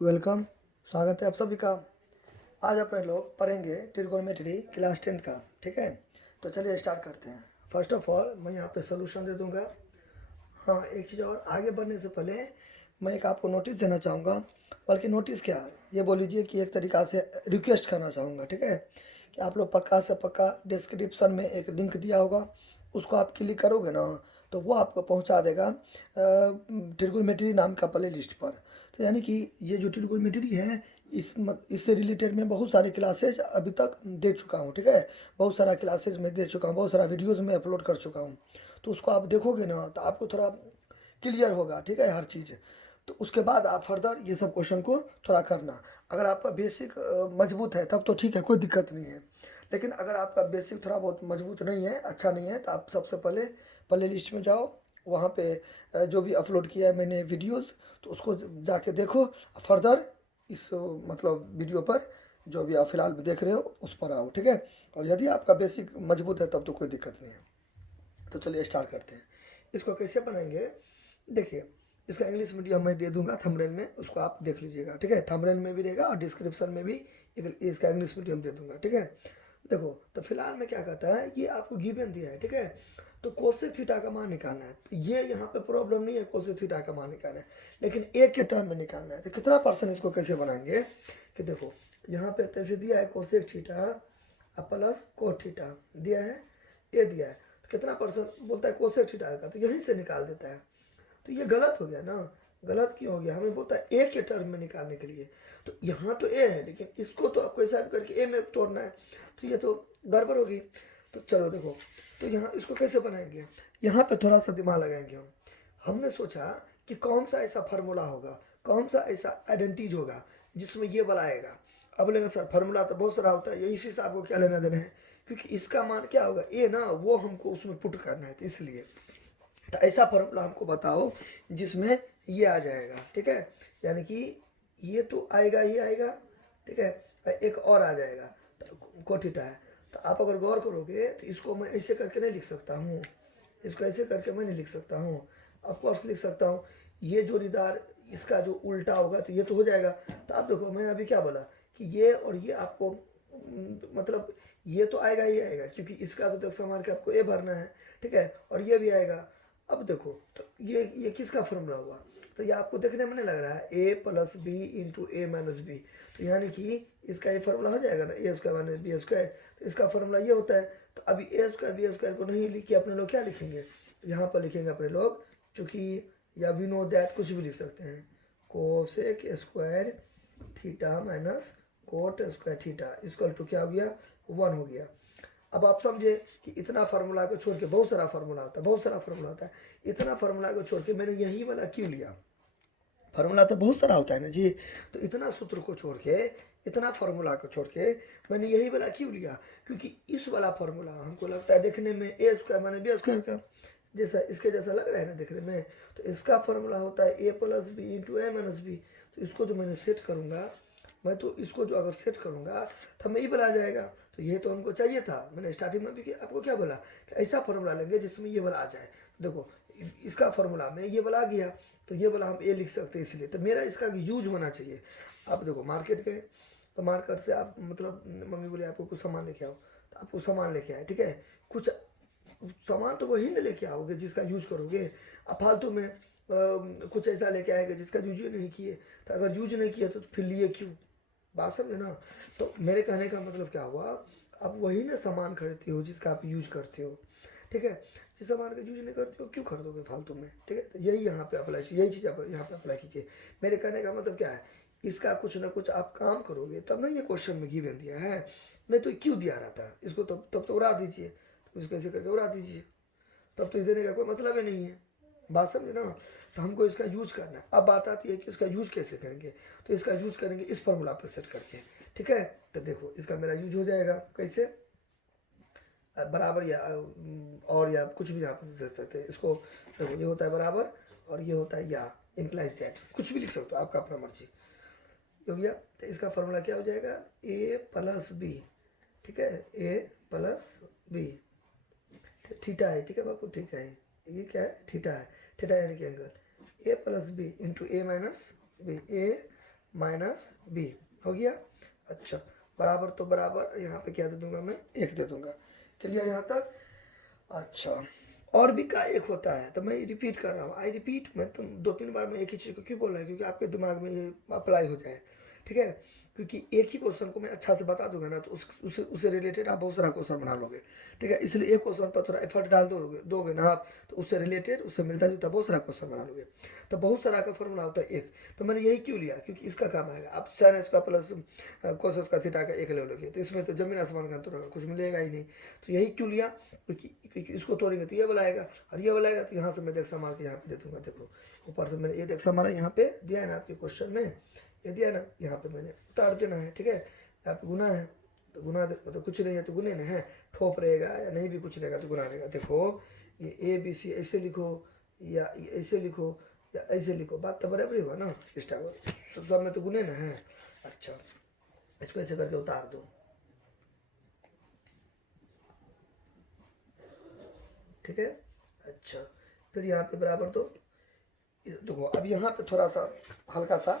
Welcome. स्वागत है आप सभी का। आज अपने लोग पढ़ेंगे ट्रिगोनोमेट्री क्लास 10th का। ठीक है, तो चलिए स्टार्ट करते हैं। फर्स्ट ऑफ ऑल मैं यहाँ पे सोल्यूशन दे दूँगा। हाँ, एक चीज़ और, आगे बढ़ने से पहले मैं एक आपको नोटिस देना चाहूँगा। बल्कि नोटिस क्या, ये बोल लीजिए कि एक तरीक़ा से रिक्वेस्ट करना चाहूँगा। ठीक है, कि आप लोग पक्का से पक्का डिस्क्रिप्शन में एक लिंक दिया होगा, उसको आप क्लिक करोगे ना तो वो आपको पहुंचा देगा ट्रिगोनोमेट्री नाम का प्ले लिस्ट पर। तो यानी कि ये जो ट्रिगोनोमेट्री है इससे रिलेटेड मैं बहुत सारी क्लासेज अभी तक दे चुका हूँ। ठीक है, बहुत सारा क्लासेज में दे चुका हूँ, बहुत सारा वीडियोज़ में अपलोड कर चुका हूँ। तो उसको आप देखोगे ना तो आपको थोड़ा क्लियर होगा। ठीक है, हर चीज़। तो उसके बाद आप फर्दर ये सब क्वेश्चन को थोड़ा करना। अगर आपका बेसिक मजबूत है तब तो ठीक है, कोई दिक्कत नहीं है। लेकिन अगर आपका बेसिक थोड़ा बहुत मजबूत नहीं है, अच्छा नहीं है, तो आप सबसे पहले प्ले लिस्ट में जाओ। वहाँ पे जो भी अपलोड किया है मैंने वीडियोस, तो उसको जाके देखो। फर्दर इस मतलब वीडियो पर जो भी आप फिलहाल देख रहे हो उस पर आओ। ठीक है, और यदि आपका बेसिक मजबूत है तब तो कोई दिक्कत नहीं है। तो चलिए स्टार्ट करते हैं। इसको कैसे बनाएंगे, देखिए। इसका इंग्लिश मीडियम मैं दे दूंगा थंबनेल में, उसको आप देख लीजिएगा। ठीक है, थंबनेल में भी रहेगा और डिस्क्रिप्शन में भी इसका इंग्लिश मीडियम दे दूंगा। ठीक है, देखो। तो फिलहाल में क्या कहता है, ये आपको गिवन दिया है। ठीक है, तो कोसेक थीटा का मान निकालना है। तो ये यहाँ पे प्रॉब्लम नहीं है, कोसेक थीटा का मान निकालना है, लेकिन एक के टर्म में निकालना है। तो कितना परसेंट इसको कैसे बनाएंगे कि देखो, यहाँ पे कैसे दिया है, cosec theta plus cot theta दिया है, ये दिया है। तो कितना परसेंट बोलता है कोसेक थीटा का, तो यहीं से निकाल देता है। तो ये गलत हो गया ना। गलत क्यों हो गया, हमें बोलता है ए के टर्म में निकालने के लिए। तो यहाँ तो ए है, लेकिन इसको तो आपको ऐसा करके ए में तोड़ना है, तो ये तो गड़बड़ होगी। तो चलो देखो, तो यहाँ इसको कैसे बनाएंगे, यहाँ पे थोड़ा सा दिमाग लगाएंगे हम। हमने सोचा कि कौन सा ऐसा फार्मूला होगा, कौन सा ऐसा आइडेंटिज होगा जिसमें ये वाला आएगा। अब लेंगे सर, फार्मूला तो बहुत सारा होता है, ये इसी से आपको क्या लेना देना है, क्योंकि इसका मान क्या होगा ए ना, वो हमको उसमें पुट करना है। तो इसलिए तो ऐसा फॉर्मूला हमको बताओ जिसमें ये आ जाएगा। ठीक है, यानी कि ये तो आएगा ही आएगा। ठीक है, एक और आ जाएगा तो कोठीटा है। तो आप अगर गौर करोगे तो इसको मैं ऐसे करके नहीं लिख सकता हूँ, इसको ऐसे करके मैं नहीं लिख सकता हूँ। ऑफकोर्स लिख सकता हूँ, ये जोड़ीदार इसका जो उल्टा होगा तो ये तो हो जाएगा। तो आप देखो, मैं अभी क्या बोला कि ये और ये आपको मतलब ये तो आएगा ही आएगा, क्योंकि इसका तो समान के आपको ए भरना है। ठीक है, और ये भी आएगा। अब देखो, तो ये किसका फॉर्मूला हुआ, तो ये आपको देखने में नहीं लग रहा है, ए प्लस बी इंटू ए माइनस बी। तो यानी कि इसका ये फॉर्मूला हो जाएगा ना, ए स्क्वायर माइनस बी स्क्वायर। तो इसका फॉर्मूला ये होता है। तो अभी ए स्क्वायर बी स्क्वायर को नहीं लिख के अपने लोग क्या लिखेंगे, यहाँ पर लिखेंगे अपने लोग, चूँकि या वी नो दैट कुछ भी लिख सकते हैं, cosec square theta minus cot square theta equal to क्या हो गया, 1 हो गया। अब आप समझे कि इतना फार्मूला को छोड़ के बहुत सारा फार्मूला होता है, बहुत सारा फार्मूला होता है। इतना फार्मूला को छोड़ के मैंने यही वाला क्यों लिया, फार्मूला तो बहुत सारा होता है ना जी। तो इतना सूत्र को छोड़ के, इतना फार्मूला को छोड़ के मैंने यही वाला क्यों लिया, क्योंकि इस वाला फार्मूला हमको लगता है देखने में ए स्क्वायर माइनस बी स्क्वायर का जैसा, इसके जैसा लग रहा है ना देखने में। तो इसका फार्मूला होता है ए प्लस बी इंटू ए माइनस बी। तो इसको जो मैंने सेट करूँगा, मैं तो इसको जो अगर सेट करूँगा तो हमें ये बना जाएगा। तो ये तो हमको चाहिए था। मैंने स्टार्टिंग में भी आपको क्या बोला कि ऐसा फार्मूला लेंगे जिसमें ये वाला आ जाए। देखो, इसका फार्मूला में ये वाला आ गया, तो ये वाला हम ए लिख सकते हैं। इसलिए तो मेरा इसका यूज होना चाहिए। आप देखो, मार्केट गए तो मार्केट से आप मतलब मम्मी बोले आपको कुछ सामान लेके आओ, तो आपको सामान लेके आए। ठीक है, कुछ सामान तो वही ना लेके आओगे जिसका यूज करोगे। अब फालतू में कुछ ऐसा लेके आएगा जिसका यूज ही नहीं किए। तो अगर यूज नहीं किया तो फिर लिए क्यों, बात समझे ना। तो मेरे कहने का मतलब क्या हुआ, आप वही ना सामान खरीदते हो जिसका आप यूज करते हो। ठीक है, जिस सामान का यूज नहीं करते हो क्यों खरीदोगे फालतू में। ठीक है, तो यही यहाँ पे अप्लाई कीजिए, यही चीज़ आप यहाँ पे अप्लाई कीजिए। मेरे कहने का मतलब क्या है, इसका कुछ ना कुछ आप काम करोगे तब ना ये क्वेश्चन में गिवन दिया है, नहीं तो क्यों दिया रहता है इसको। तब तो उड़ा दीजिए, तो इसको ऐसे करके उड़ा दीजिए, तब तो देने का कोई मतलब ही नहीं है। बात समझे ना। तो हमको इसका यूज करना है। अब बात आती है कि इसका यूज कैसे करेंगे, तो इसका यूज करेंगे इस फॉर्मूला पर सेट करके। ठीक है, तो देखो इसका मेरा यूज हो जाएगा कैसे, बराबर या और या कुछ भी यहाँ पर दे सकते हैं इसको। देखो, ये होता है बराबर और ये होता है या इम्प्लाइज दैट, कुछ भी लिख सकते हो, आपका अपना मर्जी। ये हो गया। तो इसका फॉर्मूला क्या हो जाएगा, ए प्लस बी। ठीक है, ए प्लस बी थीटा है। ठीक है बाबू, ठीक है, ये क्या है, थीटा है। थीटा यानी कि एंगल, ए प्लस बी इंटू ए माइनस बी, ए माइनस बी हो गया। अच्छा बराबर तो बराबर यहाँ पे क्या दे दूंगा मैं 1 दे दूंगा। क्लियर यहाँ तक। अच्छा और भी का एक होता है तो मैं रिपीट कर रहा हूँ, आई रिपीट। मैं तुम 2-3 बार मैं एक ही चीज़ को क्यों बोल रहा है, क्योंकि आपके दिमाग में ये अप्लाई हो जाए, ठीक है। क्योंकि एक ही क्वेश्चन को मैं अच्छा से बता दूंगा ना तो उससे रिलेटेड आप बहुत सारा क्वेश्चन बना लोगे, ठीक है। इसलिए एक क्वेश्चन पर थोड़ा एफर्ट डाल दोगे ना आप, तो उससे रिलेटेड उससे मिलता जुलता बहुत सारा क्वेश्चन बना लोगे। तो बहुत सारा का फॉर्मूला होता है एक, तो मैंने यही क्यों लिया, क्योंकि इसका काम आएगा। आप साइन इसका प्लस कोस का थीटा का एक ले लोगे तो इसमें तो जमीन आसमान का अंतर होगा, कुछ मिलेगा ही नहीं। तो यही क्यों लिया, क्योंकि इसको तोड़ेंगे तो ये वाला आएगा और ये वाला आएगा, तो यहाँ से मैं देखसा मार के यहाँ पे दे दूंगा। देखो ऊपर से मैंने ये देखसा मारा, यहाँ पे दिया है ना आपके क्वेश्चन में, ये दिया है ना, यहाँ पे मैंने उतार देना है, ठीक है। यहाँ पे गुना है तो गुना मतलब कुछ नहीं है तो गुने नहीं है, ठोप रहेगा या नहीं भी कुछ रहेगा तो गुना रहेगा। देखो ये ABC ऐसे लिखो या ऐसे लिखो या ऐसे लिखो, बात तो बराबर ही हुआ ना इस टाइप सब में तो गुने ना है। अच्छा इसको ऐसे करके उतार दो, ठीक है। अच्छा फिर यहाँ पे बराबर तो देखो अब यहाँ पे थोड़ा सा हल्का सा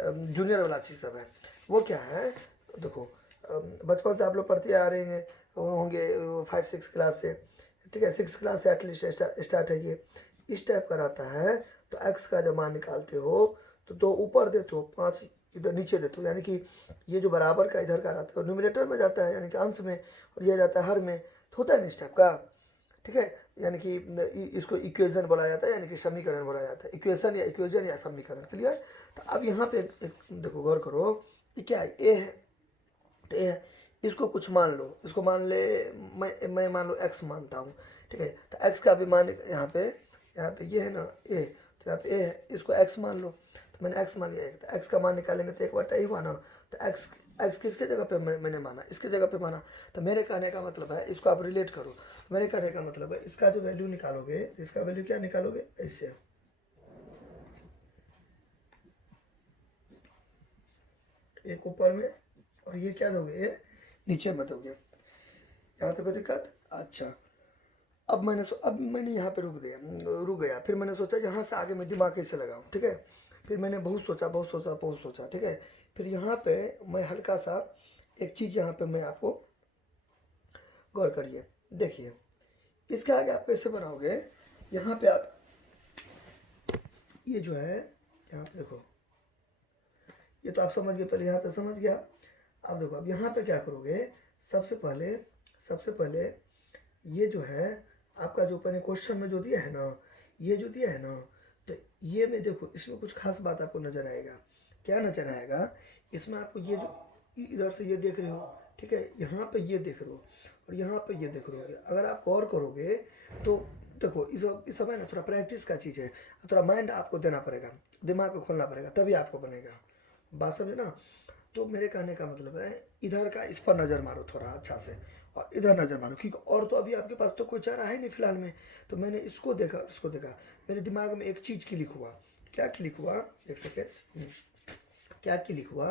जूनियर वाला चीज़ सब है। वो क्या है, देखो बचपन से आप लोग पढ़ते आ रहे हैं होंगे 5-6 क्लास से, ठीक है। 6 क्लास से एटलीस्ट स्टार्ट है ये, इस टाइप का रहता है। तो एक्स का जब मान निकालते हो तो 2 ऊपर देते हो, 5 इधर नीचे देते हो, यानी कि ये जो बराबर का इधर का रहता है न्यूमरेटर में जाता है यानी कि अंश में, और ये जाता है हर में, तो होता है ना इस टाइप का, ठीक है। यानी कि इसको इक्वेशन बोला जाता है, यानी कि समीकरण बोला जाता है, इक्वेशन या समीकरण। क्लियर। तो अब यहाँ पे एक देखो गौर करो, ये क्या है, ए है तो ए है, इसको कुछ मान लो, इसको मान ले, मैं मान लो एक्स मानता हूँ, ठीक है। तो एक्स का भी मान यहाँ पे ये है ना ए, तो यहाँ पे ए है, इसको एक्स मान लो, तो मैंने एक्स मान लिया। तो एक्स का मान निकालेंगे तो 1/a ही हुआ ना। तो एक्स एक्स किसके जगह पे मैंने माना, इसके जगह पे माना। तो मेरे कहने का मतलब है, इसको आप रिलेट करो, मेरे कहने का मतलब है इसका जो वैल्यू निकालोगे, इसका वैल्यू क्या निकालोगे, ऐसे एक ऊपर में और ये क्या दोगे, ये नीचे में दोगे। यहाँ तक कोई दिक्कत। अच्छा अब मैंने यहाँ पे रुक गया। फिर मैंने सोचा यहाँ से आगे मैं दिमाग कैसे लगाऊँ, ठीक है। फिर मैंने बहुत सोचा, ठीक है। फिर यहाँ पे मैं हल्का सा एक चीज़ यहाँ पे मैं आपको गौर करिए, देखिए इसके आगे आप कैसे बनाओगे। यहाँ पे आप ये जो है यहाँ पे देखो, ये तो आप समझ गए, पहले यहाँ तक समझ गया। अब देखो अब यहाँ पे क्या करोगे, सबसे पहले ये जो है आपका जो अपने क्वेश्चन में जो दिया है ना, ये जो दिया है ना, तो ये में देखो इसमें कुछ खास बात आपको नजर आएगा। क्या नजर आएगा, इसमें आपको ये जो इधर से ये देख रहे हो, ठीक है, यहाँ पे ये देख रहे हो और यहाँ पे ये देख रहे हो। अगर आप गौर करोगे तो देखो इस समय ना थोड़ा प्रैक्टिस का चीज़ है, थोड़ा माइंड आपको देना पड़ेगा, दिमाग को खोलना पड़ेगा, तभी आपको बनेगा। बात समझे ना। तो मेरे कहने का मतलब है इधर का इस पर नज़र मारो थोड़ा अच्छा से, और इधर नज़र मारो, क्योंकि और तो अभी आपके पास तो कोई चारा है नहीं फिलहाल में। तो मैंने इसको देखा, मेरे दिमाग में एक चीज़ क्लिक हुआ। क्या क्लिक हुआ, एक सेकेंड, क्या क्लिक हुआ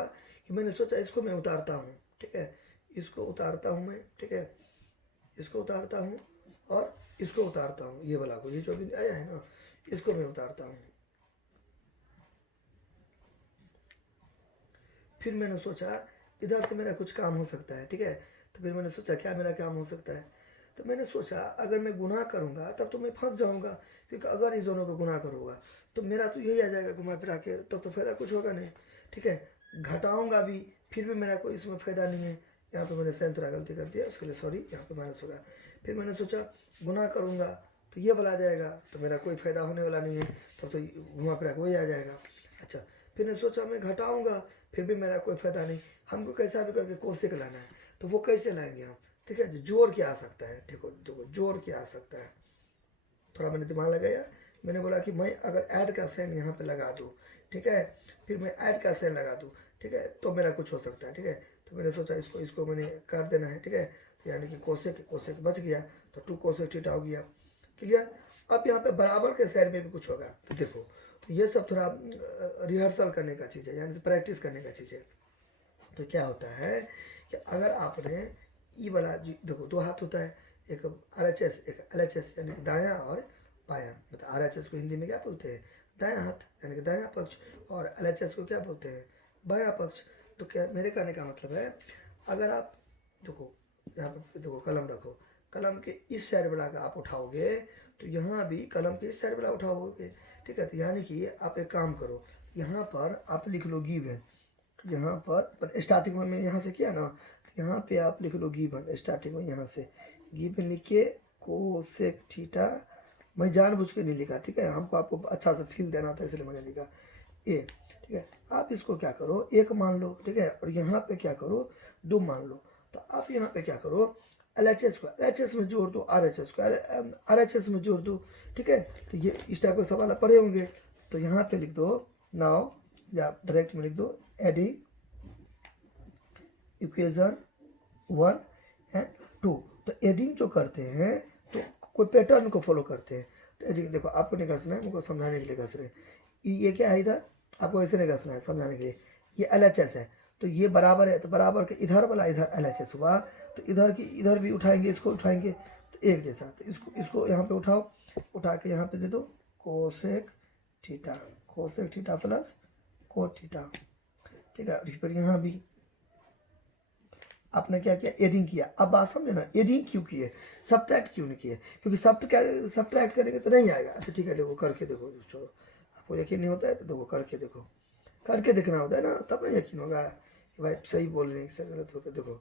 कि मैंने सोचा इसको मैं उतारता हूँ, ठीक है। इसको उतारता हूँ मैं, ठीक है, इसको उतारता हूँ और इसको उतारता हूँ, ये वाला को, ये जो अभी आया है ना, इसको मैं उतारता हूँ। फिर मैंने सोचा इधर से मेरा कुछ काम हो सकता है, ठीक है। तो फिर मैंने सोचा क्या मेरा काम हो सकता है, तो मैंने सोचा अगर मैं गुनाह करूँगा तब तो मैं फंस जाऊँगा, क्योंकि अगर इस दोनों को गुनाह करूँगा तो मेरा तो यही आ जाएगा घुमा फिरा के, तब तो फ़ायदा कुछ होगा नहीं, ठीक है। घटाऊँगा भी फिर भी मेरा कोई इसमें फ़ायदा नहीं है। यहाँ पे मैंने सेंस थोड़ा गलती कर दिया, उसके लिए सॉरी, यहाँ पे माइनस होगा। फिर मैंने सोचा गुनाह करूँगा तो ये वाला आ जाएगा, तो मेरा कोई फ़ायदा होने वाला नहीं है, तब तो घुमा फिरा के वही आ जाएगा। अच्छा फिर मैंने सोचा मैं घटाऊँगा फिर भी मेरा कोई फ़ायदा नहीं, हमको कैसा भी करके कोशिश लाना है। तो वो कैसे लाएंगे हम, ठीक है, जोड़ के आ सकता है, देखो देखो जोड़ के आ सकता है। थोड़ा मैंने दिमाग लगाया, मैंने बोला कि मैं अगर ऐड का साइन यहाँ पे लगा दूँ, ठीक है, फिर मैं ऐड का साइन लगा दूँ, ठीक है, तो मेरा कुछ हो सकता है, ठीक है। तो मैंने सोचा इसको मैंने कर देना है, ठीक है। तो यानी कि कोसेक बच गया, तो 2 कोसेक थीटा हो गया। क्लियर। अब यहाँ पे बराबर के साइड में भी कुछ होगा, तो देखो तो ये सब थोड़ा रिहर्सल करने का चीज़ है, यानी प्रैक्टिस करने का चीज़ है। तो क्या होता है कि अगर आपने ई वाला देखो 2 हाथ होता है, एक RHS एक LHS, यानी कि दायां और बायां। मतलब RHS को हिंदी में क्या बोलते हैं, दायां हाथ यानी कि दायां पक्ष, और LHS को क्या बोलते हैं, बायां पक्ष। तो क्या मेरे कहने का मतलब है, अगर आप देखो यहाँ पे देखो कलम रखो, कलम के इस साइड वाला का आप उठाओगे तो यहाँ भी कलम के इस साइड वाला उठाओगे, ठीक है। तो यानी कि आप एक काम करो, यहाँ पर आप लिख लो गिवन, यहाँ पर स्टार्टिंग में मैं यहाँ से किया ना, तो यहाँ पे आप लिख लो गिवन, स्टार्टिंग में यहाँ से गिवन लिख के कोसेक थीटा, मैं जानबूझ के नहीं लिखा, ठीक है, हमको आपको अच्छा से फील देना था इसलिए मैंने लिखा ए, ठीक है। आप इसको क्या करो, एक मान लो, ठीक है, और यहाँ पे क्या करो, दो मान लो। तो आप यहाँ पे क्या करो, LHS को LHS में जोड़ दो, RHS को RHS में जोड़ दो, ठीक है। तो ये इस टाइप के सवाल पढ़े होंगे। तो यहाँ पे लिख दो नाउ, या डायरेक्ट में लिख दो एडिंग इक्वेशन 1 एंड 2। तो एडिंग जो करते हैं तो कोई पैटर्न को फॉलो करते हैं। तो एडिंग देखो, आपको नहीं घसना है, मुझको समझाने के लिए घस रहे हैं। ये क्या है इधर, आपको ऐसे नहीं घसना है, समझाने के लिए। ये LHS है, तो ये बराबर है, तो बराबर के इधर वाला इधर LHS हुआ, तो इधर की इधर भी उठाएंगे, इसको उठाएंगे तो एक जैसा। तो इसको यहाँ पे उठाओ, उठा के यहाँ पे दे दो cosec theta, cosec theta plus cot theta, ठीक है। फिर यहाँ भी आपने क्या किया, एडिंग किया। अब बात समझे ना, एडिंग क्यों किए, सब्ट्रैक्ट क्यों नहीं किए, क्योंकि सब्ट्रैक्ट करेंगे तो नहीं आएगा। अच्छा ठीक है, देखो करके देखो, छोड़ो, आपको यकीन नहीं होता है तो देखो करके देखो, करके देखना होता है ना, तब ना यकीन होगा कि भाई सही बोल रहे हैं कि गलत होता है। देखो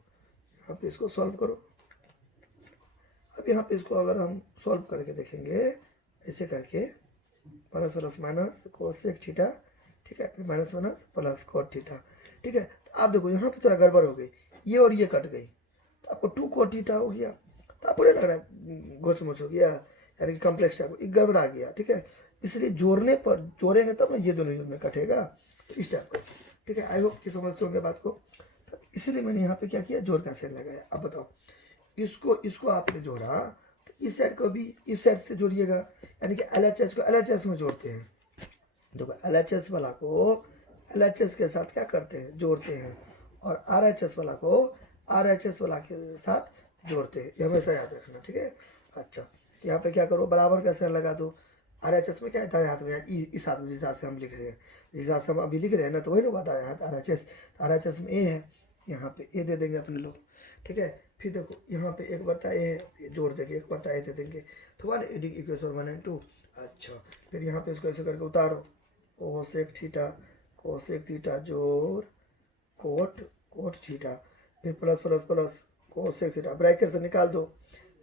यहाँ पे इसको सॉल्व करो। अब यहाँ पे इसको अगर हम सॉल्व करके देखेंगे, ऐसे करके minus plus minus cosec theta, ठीक है, फिर minus minus plus cot theta, ठीक है। तो आप देखो यहाँ पे थोड़ा गड़बड़ हो गई, ये और ये कट गई, तो आपको 2 कोट थीटा हो गया। तो आपको नहीं लग रहा है गोच मोच हो गया, यानी कि कम्प्लेक्स टाइप एक गड़बड़ आ गया, ठीक है। इसलिए जोड़ने पर, जोड़ेंगे तब ना ये दोनों में कटेगा, तो इस टाइप का, ठीक है। आई होप कि समझते होंगे बात को। तो इसलिए मैंने यहाँ पे क्या किया, जोड़ का साइन लगाया। अब बताओ, इसको आपने जोड़ा तो इस साइड को भी इस साइड से जोड़िएगा, यानी कि LHS को LHS में जोड़ते हैं। देखो LHS वाला को LHS के साथ क्या करते हैं, जोड़ते हैं, और RHS वाला को RHS वाला के साथ जोड़ते हैं, ये हमेशा याद रखना, ठीक है। अच्छा, यहाँ पे क्या करो, बराबर का साइन लगा दो। RHS में क्या है, दाएं हाथ में, इस हाथ में जिस हाथ से हम लिख रहे हैं, जिस हाथ से हम अभी लिख रहे हैं ना, तो वही ना हुआ दाएं हाथ RHS में A है, यहाँ पे A दे देंगे अपने लोग, ठीक है। फिर देखो यहाँ पे 1/A है, जोड़ देंगे, 1/A दे देंगे, तो वन एडिंग इक्वेशन 1 और 2। अच्छा, फिर यहाँ पे इसको ऐसे करके उतारो, कोसेक थीटा जोड़ कोट थीटा, फिर plus plus plus cosec theta, bracket से निकाल दो,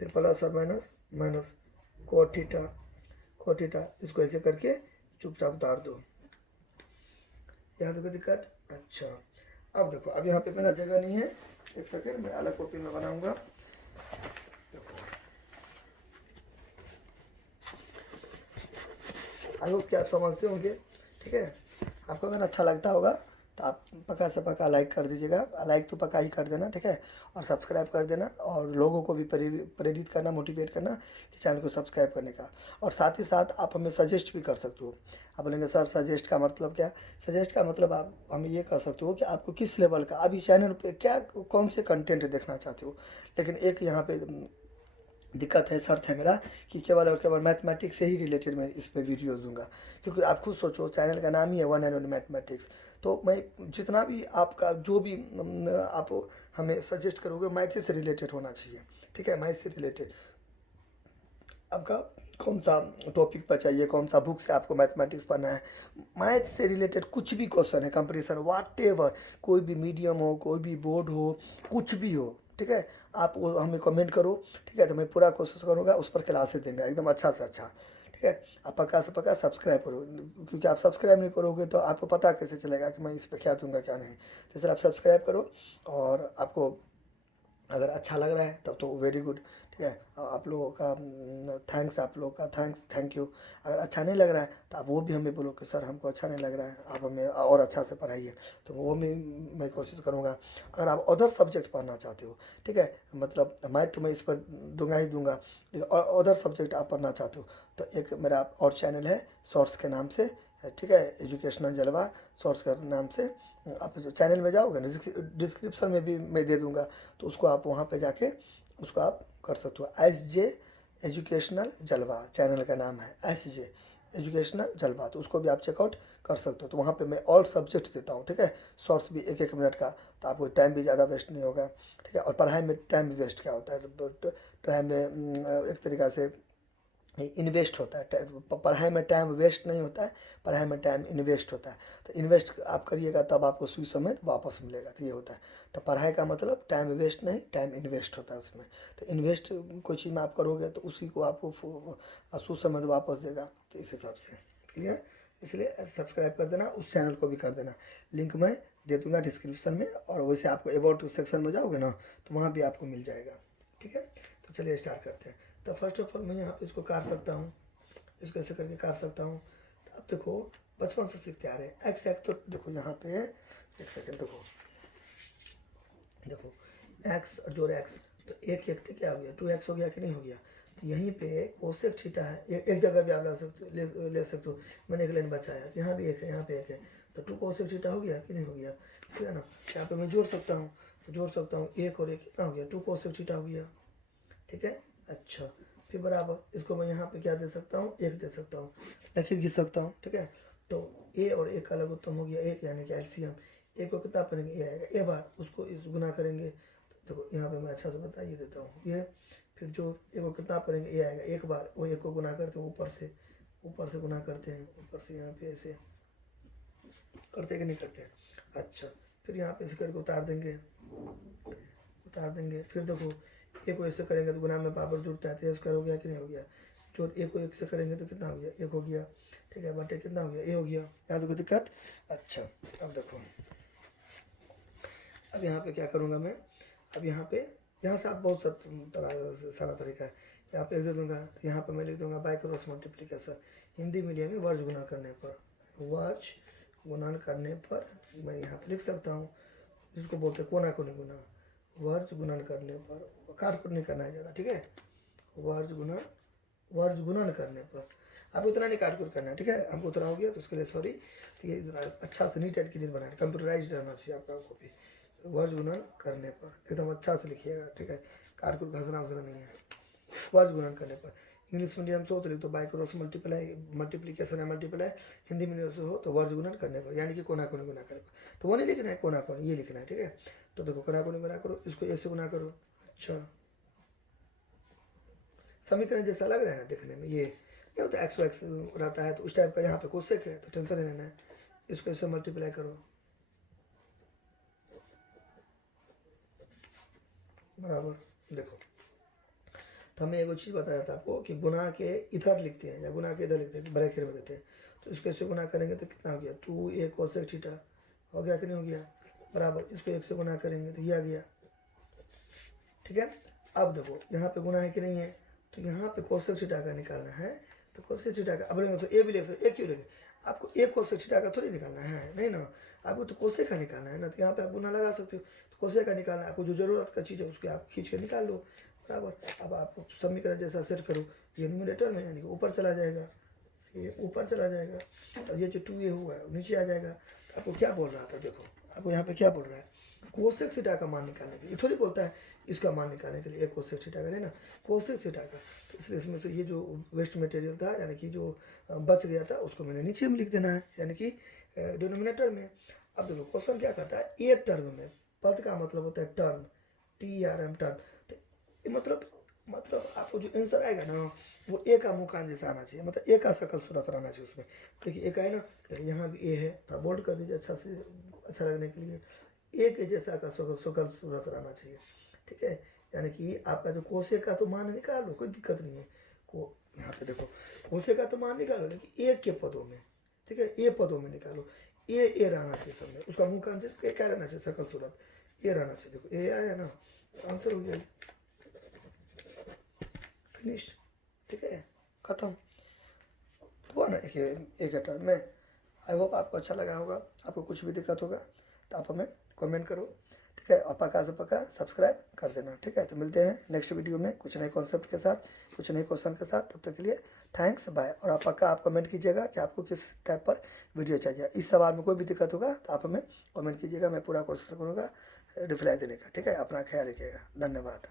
फिर प्लस और माइनस माइनस कोट थीटा, इसको ऐसे करके चुपचाप उतार दो। यहाँ देखो दिक्कत। अच्छा, अब देखो, अब यहाँ पे मेरा जगह नहीं है, एक सेकेंड मैं अलग कॉपी में बनाऊंगा। देखो, आई होप कि आप समझते होंगे, ठीक है। आपको अगर अच्छा लगता होगा तो आप पक्का से पक्का लाइक कर दीजिएगा, लाइक तो पक्का ही कर देना, ठीक है। और सब्सक्राइब कर देना, और लोगों को भी प्रेरित करना, मोटिवेट करना कि चैनल को सब्सक्राइब करने का। और साथ ही साथ आप हमें सजेस्ट भी कर सकते हो। आप बोलेंगे सर सजेस्ट का मतलब क्या, सजेस्ट का मतलब आप हमें ये कह सकते हो कि आपको किस लेवल का अभी चैनल पे क्या, कौन से कंटेंट देखना चाहते हो। लेकिन एक यहाँ पे दिक्कत है, शर्त है मेरा कि केवल और केवल मैथमेटिक्स से ही रिलेटेड मैं इस पर वीडियो दूंगा, क्योंकि आप खुद सोचो चैनल का नाम ही है वन एंड ओनली मैथमेटिक्स। तो मैं जितना भी आपका जो भी आप हमें सजेस्ट करोगे, मैथ से रिलेटेड होना चाहिए, ठीक है, मैथ से रिलेटेड। आपका कौन सा टॉपिक पर चाहिए, कौन सा बुक से आपको मैथमेटिक्स पढ़ना है, मैथ से रिलेटेड कुछ भी क्वेश्चन है, कंपैरिजन व्हाटएवर, कोई भी मीडियम हो, कोई भी बोर्ड हो, कुछ भी हो, ठीक है, आप वो हमें कमेंट करो, ठीक है। तो मैं पूरा कोशिश करूँगा उस पर क्लासेस देंगे एकदम अच्छा से अच्छा, ठीक है। आप पक्का से पक्का सब्सक्राइब करो, क्योंकि आप सब्सक्राइब नहीं करोगे तो आपको पता कैसे चलेगा कि मैं इस पर क्या दूंगा क्या नहीं। तो सर आप सब्सक्राइब करो, और आपको अगर अच्छा लग रहा है तब तो वेरी गुड, ठीक है। आप लोगों का थैंक्स, आप लोगों का थैंक यू। अगर अच्छा नहीं लग रहा है तो आप वो भी हमें बोलो कि सर हमको अच्छा नहीं लग रहा है, आप हमें और अच्छा से पढ़ाइए, तो वो मैं कोशिश करूँगा। अगर आप अदर सब्जेक्ट पढ़ना चाहते हो, ठीक है, मतलब मैथ तो मैं इस पर दूंगा ही दूंगा, लेकिन अदर सब्जेक्ट आप पढ़ना चाहते हो तो एक मेरा और चैनल है सोर्स के नाम से, ठीक है, एजुकेशनल जलवा सोर्स के नाम से। आप जो चैनल में जाओगे ना, डिस्क्रिप्शन में भी मैं दे दूंगा, तो उसको आप वहाँ पे जाके उसको आप कर सकते हो। SJ एजुकेशनल जलवा चैनल का नाम है, SJ एजुकेशनल जलवा, तो उसको भी आप चेकआउट कर सकते हो। तो वहाँ पे मैं ऑल सब्जेक्ट्स देता हूँ, ठीक है, शॉर्ट्स भी 1-1 मिनट का, तो आपको टाइम भी ज़्यादा वेस्ट नहीं होगा, ठीक है। और पढ़ाई में टाइम वेस्ट क्या होता है, पढ़ाई में एक तरीक़ा से इन्वेस्ट होता है, पढ़ाई में टाइम वेस्ट नहीं होता है, पढ़ाई में टाइम इन्वेस्ट होता है। तो इन्वेस्ट आप करिएगा तब आपको सुई समय वापस मिलेगा, तो ये होता है। तो पढ़ाई का मतलब टाइम वेस्ट नहीं, टाइम इन्वेस्ट होता है उसमें। तो इन्वेस्ट कोई चीज़ में आप करोगे तो उसी को आपको सुसमय वापस देगा, तो इस हिसाब से क्लियर। इसलिए सब्सक्राइब कर देना, उस चैनल को भी कर देना, लिंक मैं दे दूँगा डिस्क्रिप्शन में। और वैसे आपको अबाउट सेक्शन में जाओगे ना तो वहाँ भी आपको मिल जाएगा, ठीक है। तो चलिए स्टार्ट करते हैं। तो फर्स्ट ऑफ ऑल मैं यहाँ पे इसको काट सकता हूँ, इसको ऐसे करके काट सकता हूँ। तो अब देखो बचपन से सीखते आ रहे हैं एक्स एक्स, तो देखो यहाँ पे एक सेकेंड, देखो एक्स और जोड़ एक्स, तो एक एक तो क्या हो गया, 2x हो गया कि नहीं हो गया। तो यहीं पे कोसेक थीटा है, एक जगह भी आप ले सकते हो। मैंने एक लाइन बचाया, यहाँ भी एक है, यहाँ पे एक है, तो 2 कोसेक थीटा हो गया कि नहीं हो गया, ठीक है ना। यहाँ पे मैं जोड़ सकता हूँ, तो जोड़ सकता हूँ, एक और एक कितना हो गया, 2 कोसेक थीटा हो गया, ठीक है। अच्छा, फिर बराबर इसको मैं यहाँ पे क्या दे सकता हूँ, एक दे सकता हूँ, लकीर खींच सकता हूँ, ठीक है। तो ए और एक का लघुत्तम हो गया एक, यानी कि एलसीएम। ए को कितना पढ़ेंगे, ए आएगा, ए बार उसको इस गुना करेंगे, तो देखो यहाँ पे मैं अच्छा से बता ये देता हूँ ये। फिर जो ए को कितना पढ़ेंगे, ए आएगा एक बार, वो एक को गुना करते हैं ऊपर से गुना करते हैं, ऊपर से यहाँ पे ऐसे करते कि नहीं करते हैं। अच्छा, फिर यहाँ पे इस करके उतार देंगे, फिर देखो एक को ऐसे करेंगे तो गुना में पावर जुड़ता है, तो स्क्वायर हो गया कि नहीं हो गया। जो एक को एक से करेंगे तो कितना हो गया, एक हो गया, ठीक है, बटे कितना हो गया, ए हो गया। यहाँ तो कोई दिक्कत। अच्छा, अब देखो अब यहाँ पे क्या करूँगा मैं, अब यहाँ से आप बहुत सारा तरीका है। यहाँ पे एक दे दूँगा, तो यहाँ पे मैं लिख दूँगा by cross multiplication, Hindi medium में वर्ज गुणन करने पर, वर्ज गुणन करने पर मैं यहाँ पे लिख सकता हूँ, जिसको बोलते हैं कोना कोनी गुना, वर्ज गुणन करने पर, काट नहीं करना है ज़्यादा, ठीक है। वर्ज गुणन करने पर आपको इतना नहीं काट करना है, ठीक है। हमको उतना हो गया तो उसके लिए सॉरी। तो ये अच्छा से नीट एंड क्लीन बनाना, कंप्यूटराइज रहना चाहिए आपका कॉपी। वर्ज गुणन करने पर एकदम अच्छा से लिखिएगा, ठीक है, काट घसना वसना नहीं है। वर्ज गुणन करने पर इंग्लिश मीडियम से हो तो लिख दो बाय क्रॉस मल्टीप्लीकेशन है, मल्टीप्लाई। हिंदी मीडियम से हो तो वर्ज गुणन करने पर, यानी कि कोना कोनी गुना करने पर। तो वो नहीं लिखना है कोना कोनी, ये लिखना है, ठीक है। तो देखो कोना कोनी गुना करो, इसको ऐसे गुना करो। अच्छा, समीकरण जैसा लग रहा है ना देखने में, ये नहीं होता एक्स एक्स रहता है, तो उस टाइप का यहाँ पे कोसेक है, तो टेंशन नहीं लेना है। इसको ऐसे मल्टीप्लाई करो, बराबर। देखो तो हमें एक चीज़ बताया था आपको कि गुना के इधर लिखते हैं या गुना के इधर लिखते हैं, ब्रैकेट में देते हैं। तो इसको ऐसे गुना करेंगे तो कितना हो गया, 2a कोसेक थीटा हो गया कि नहीं हो गया, बराबर। इसको एक से गुना करेंगे तो ये आ गया, ठीक है। अब देखो यहाँ पे गुना है कि नहीं है, तो यहाँ पे कोसेक थीटा का निकालना है, तो कोसेक थीटा का अब ए भी ले सकते, एक क्यों लेंगे, आपको एक कोसेक थीटा का थोड़ी निकालना है, नहीं ना, आपको तो कोसेक का निकालना है ना। तो यहाँ पे आप गुना लगा सकते हो, तो कोसेक का निकालना है, आपको जो जरूरत का चीज़ है उसके आप खींच के निकाल लो, बराबर। अब आप समीकरण जैसा सेट करो, ये न्यूमरेटर में यानी कि ऊपर चला जाएगा, ये ऊपर चला जाएगा, और ये जो 2a हुआ है नीचे आ जाएगा। तो आपको क्या बोल रहा था, देखो आपको यहाँ पे क्या बोल रहा है, कोसेक थीटा का मान निकालने के लिए, थोड़ी बोलता है इसका मान निकालने के लिए, एक कोसेक थीटा का, नहीं ना, कोसेक थीटा का। तो इसलिए इसमें से ये जो वेस्ट मटेरियल था, यानी कि जो बच गया था, उसको मैंने नीचे में लिख देना है, यानी कि डिनोमिनेटर में। अब देखो क्वेश्चन क्या कहता है, ए टर्म में, पद का मतलब होता है टर्म, TRM टर्म। तो मतलब आपको जो आंसर आएगा ना वो ए का मुकान जैसा आना चाहिए, मतलब ए का शकल सूरत रहना चाहिए उसमें। देखिए ए का है ना, देखिए यहाँ भी ए है, थोड़ा बोल्ड कर दीजिए अच्छा से, अच्छा लगने के लिए। ए के जैसा का शकल सूरत रहना चाहिए, ठीक है। यानी कि आपका जो कोसेक का तो मान निकालो, कोई दिक्कत नहीं है। को यहाँ पे देखो कोसेक का तो मान निकालो, लेकिन ए के पदों में, ठीक है, ए पदों में निकालो। ए रहना चाहिए सब में, उसका मुकान जैसे क्या रहना चाहिए, शकल सूरत ए रहना चाहिए। देखो ए आया ना, आंसर हो गया, फिनिश, ठीक है, खत्म हुआ ना एक टर्म में। आई होप आपको अच्छा लगा होगा। आपको कुछ भी दिक्कत होगा तो आप हमें कमेंट करो, ठीक है, और पक्का से पक्का सब्सक्राइब कर देना, ठीक है। तो मिलते हैं नेक्स्ट वीडियो में कुछ नए कॉन्सेप्ट के साथ, कुछ नए क्वेश्चन के साथ। तब तक के लिए थैंक्स, बाय। और आप पक्का आप कमेंट कीजिएगा कि आपको किस टाइप पर वीडियो चाहिए। इस सवाल में कोई भी दिक्कत होगा तो आप हमें कमेंट कीजिएगा, मैं पूरा कोशिश करूँगा रिप्लाई देने का, ठीक है। अपना ख्याल रखिएगा, धन्यवाद।